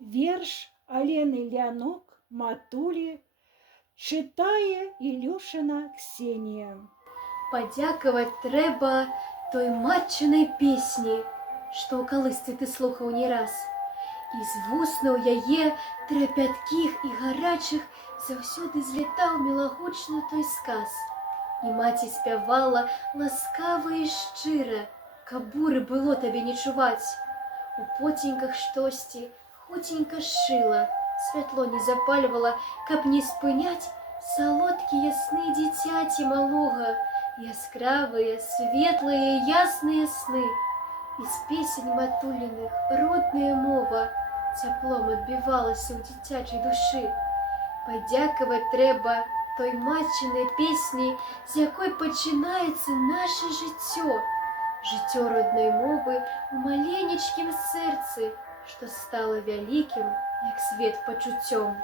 Вірш Алены Лянок «Матулі» читає Ілюшина Ксенія. Падзякаваць трэба той матчынай песні, што ў калысцы ты слухаў не раз. І з вуснаў яе трапяткіх і гарачых заўсёды злетаў мілагучны той сказ. І маці спявала ласкава і шчыра, каб буры было табе не чуваць. У поценьках штосьці хуценька шыла, святло не запальвала, каб не спыняць салодкія сны дзіцяці малога, яскравыя, светлыя, ясныя сны. І з песень матуліных родная мова цяплом адбівалася ў дзіцячай душы. Падзякаваць трэба той матчынай песні, з якой пачынаецца наша жыццё. Жыццё роднай мовы ў маленечкім сэрцы, што стала вялікім, як свет пачуццём.